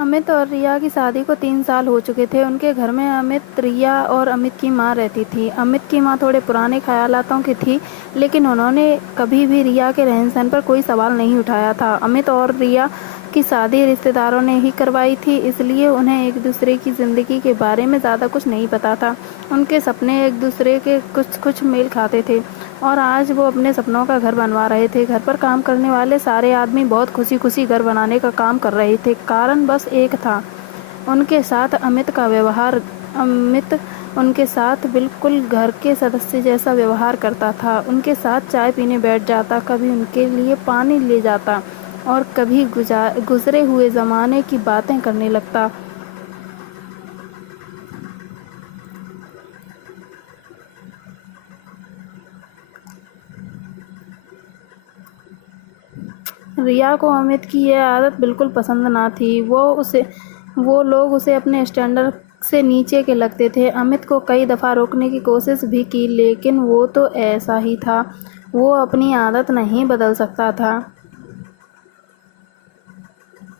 अमित और रिया की शादी को 3 साल हो चुके थे। उनके घर में अमित, रिया और अमित की माँ रहती थी। अमित की माँ थोड़े पुराने ख़यालातों की थी, लेकिन उन्होंने कभी भी रिया के रहन-सहन पर कोई सवाल नहीं उठाया था। अमित और रिया की शादी रिश्तेदारों ने ही करवाई थी, इसलिए उन्हें एक-दूसरे की ज़िंदगी के बारे में ज़्यादा कुछ नहीं पता था। उनके सपने एक-दूसरे के कुछ-कुछ मेल खाते थे और आज वो अपने सपनों का घर बनवा रहे थे। घर पर काम करने वाले सारे आदमी बहुत खुशी-खुशी घर बनाने का काम कर रहे थे। कारण बस एक था, उनके साथ अमित का व्यवहार। अमित उनके साथ बिल्कुल घर के सदस्य जैसा व्यवहार करता था। उनके साथ चाय पीने बैठ जाता, कभी उनके लिए पानी ले जाता और कभी गुजरे हुए ज़माने की बातें करने लगता। रिया को अमित की यह आदत बिल्कुल पसंद ना थी। वो लोग उसे अपने स्टैंडर्ड से नीचे के लगते थे। अमित को कई दफ़ा रोकने की कोशिश भी की, लेकिन वो तो ऐसा ही था। वो अपनी आदत नहीं बदल सकता था।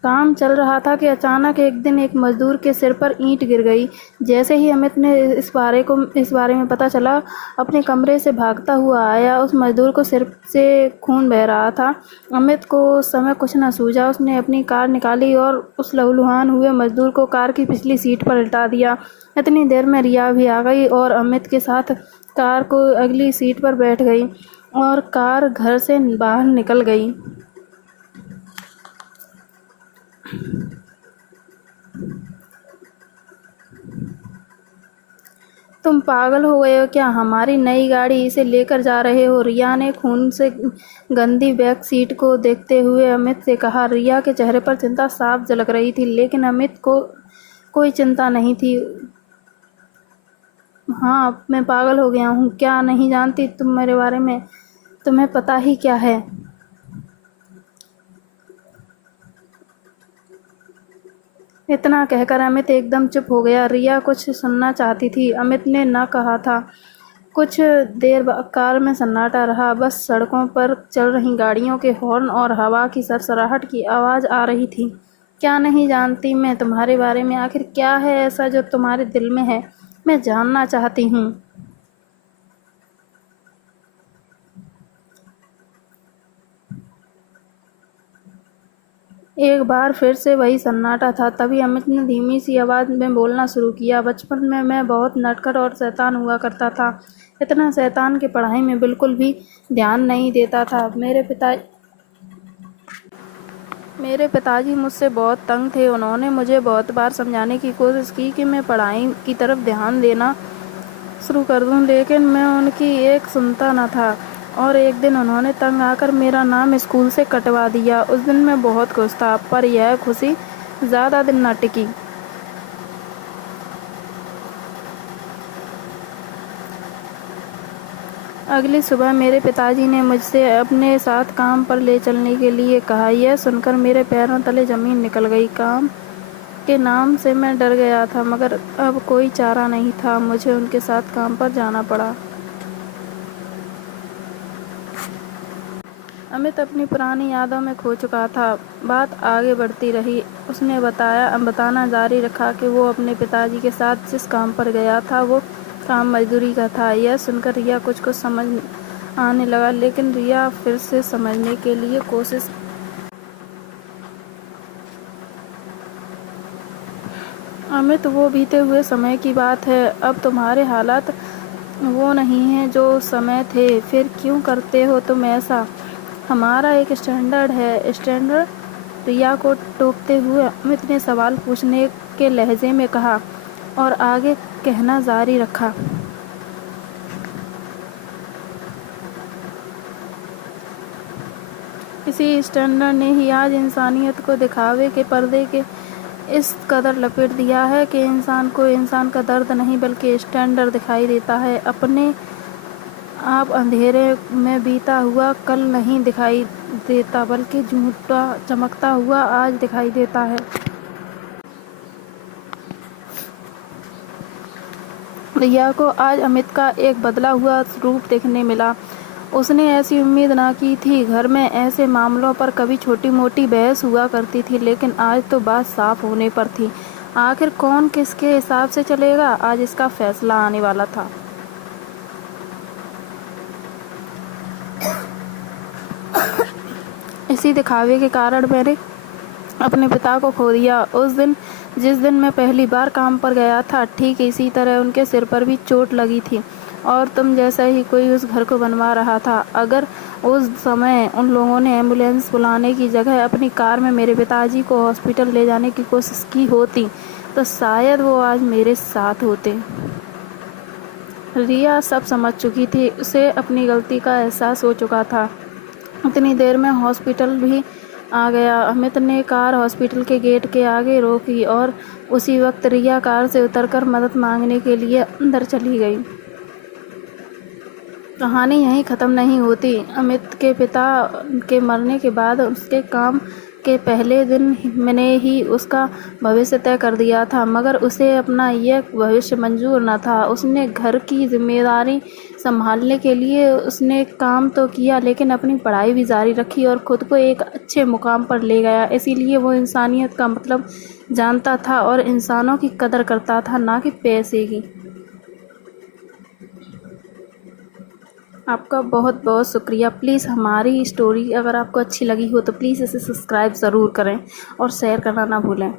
काम चल रहा था कि अचानक एक दिन एक मजदूर के सिर पर ईंट गिर गई। जैसे ही अमित ने इस बारे में पता चला, अपने कमरे से भागता हुआ आया। उस मजदूर को सिर से खून बह रहा था। अमित को उस समय कुछ न सूझा। उसने अपनी कार निकाली और उस लहूलुहान हुए मजदूर को कार की पिछली सीट पर लिटा दिया। इतनी देर में रिया भी आ गई और अमित के साथ कार को अगली सीट पर बैठ गई और कार घर से बाहर निकल गई। तुम पागल हो गए हो क्या? हमारी नई गाड़ी, इसे लेकर जा रहे हो? रिया ने खून से गंदी बैक सीट को देखते हुए अमित से कहा। रिया के चेहरे पर चिंता साफ झलक रही थी, लेकिन अमित को कोई चिंता नहीं थी। हाँ, मैं पागल हो गया हूँ। क्या नहीं जानती तुम मेरे बारे में? तुम्हें पता ही क्या है? इतना कहकर अमित एकदम चुप हो गया। रिया कुछ सुनना चाहती थी। अमित ने न कहा था। कुछ देर कार में सन्नाटा रहा। बस सड़कों पर चल रही गाड़ियों के हॉर्न और हवा की सरसराहट की आवाज़ आ रही थी। क्या नहीं जानती मैं तुम्हारे बारे में? आखिर क्या है ऐसा जो तुम्हारे दिल में है? मैं जानना चाहती हूँ। एक बार फिर से वही सन्नाटा था। तभी अमित ने धीमी सी आवाज़ में बोलना शुरू किया। बचपन में मैं बहुत नटखट और शैतान हुआ करता था। इतना शैतान कि पढ़ाई में बिल्कुल भी ध्यान नहीं देता था। मेरे पिताजी मुझसे बहुत तंग थे। उन्होंने मुझे बहुत बार समझाने की कोशिश की कि मैं पढ़ाई की तरफ ध्यान देना शुरू कर दूं, लेकिन मैं उनकी एक सुनता न था। और एक दिन उन्होंने तंग आकर मेरा नाम स्कूल से कटवा दिया। उस दिन मैं बहुत खुश था, पर यह खुशी ज़्यादा दिन न टिकी। अगली सुबह मेरे पिताजी ने मुझसे अपने साथ काम पर ले चलने के लिए कहा। यह सुनकर मेरे पैरों तले ज़मीन निकल गई। काम के नाम से मैं डर गया था, मगर अब कोई चारा नहीं था। मुझे उनके साथ काम पर जाना पड़ा। अमित अपनी पुरानी यादों में खो चुका था। बात आगे बढ़ती रही। उसने बताना जारी रखा कि वो अपने पिताजी के साथ जिस काम पर गया था, वो काम मजदूरी का था। यह सुनकर रिया कुछ समझ आने लगा, लेकिन रिया फिर से समझने के लिए कोशिश। अमित, वो बीते हुए समय की बात है। अब तुम्हारे हालात वो नहीं हैं जो उस समय थे। फिर क्यों करते हो तुम ऐसा? हमारा एक स्टैंडर्ड है। स्टैंडर्ड? रिया को टोकते हुए अमित ने सवाल पूछने के लहजे में कहा और आगे कहना जारी रखा। इसी स्टैंडर्ड ने ही आज इंसानियत को दिखावे के पर्दे के इस कदर लपेट दिया है कि इंसान को इंसान का दर्द नहीं, बल्कि स्टैंडर्ड दिखाई देता है। अपने आप अंधेरे में बीता हुआ कल नहीं दिखाई देता, बल्कि झूठा चमकता हुआ आज दिखाई देता है। रिया को आज अमित का एक बदला हुआ रूप देखने मिला। उसने ऐसी उम्मीद ना की थी। घर में ऐसे मामलों पर कभी छोटी मोटी बहस हुआ करती थी, लेकिन आज तो बात साफ होने पर थी। आखिर कौन किसके हिसाब से चलेगा, आज इसका फैसला आने वाला था। इसी दिखावे के कारण मैंने अपने पिता को खो दिया। उस दिन, जिस दिन मैं पहली बार काम पर गया था, ठीक इसी तरह उनके सिर पर भी चोट लगी थी और तुम जैसा ही कोई उस घर को बनवा रहा था। अगर उस समय उन लोगों ने एम्बुलेंस बुलाने की जगह अपनी कार में मेरे पिताजी को हॉस्पिटल ले जाने की कोशिश की होती, तो शायद वो आज मेरे साथ होते। रिया सब समझ चुकी थी। उसे अपनी गलती का एहसास हो चुका था। उतनी देर में हॉस्पिटल भी आ गया। अमित ने कार हॉस्पिटल के गेट के आगे रोकी और उसी वक्त रिया कार से उतरकर मदद मांगने के लिए अंदर चली गई। कहानी यहीं ख़त्म नहीं होती। अमित के पिता के मरने के बाद उसके काम के पहले दिन मैंने ही उसका भविष्य तय कर दिया था, मगर उसे अपना यह भविष्य मंजूर न था। उसने घर की जिम्मेदारी संभालने के लिए उसने काम तो किया, लेकिन अपनी पढ़ाई भी जारी रखी और खुद को एक अच्छे मुकाम पर ले गया। इसीलिए वो इंसानियत का मतलब जानता था और इंसानों की कदर करता था, ना कि पैसे की। आपका बहुत बहुत शुक्रिया। प्लीज़ हमारी स्टोरी अगर आपको अच्छी लगी हो तो प्लीज़ इसे सब्सक्राइब ज़रूर करें और शेयर करना ना भूलें।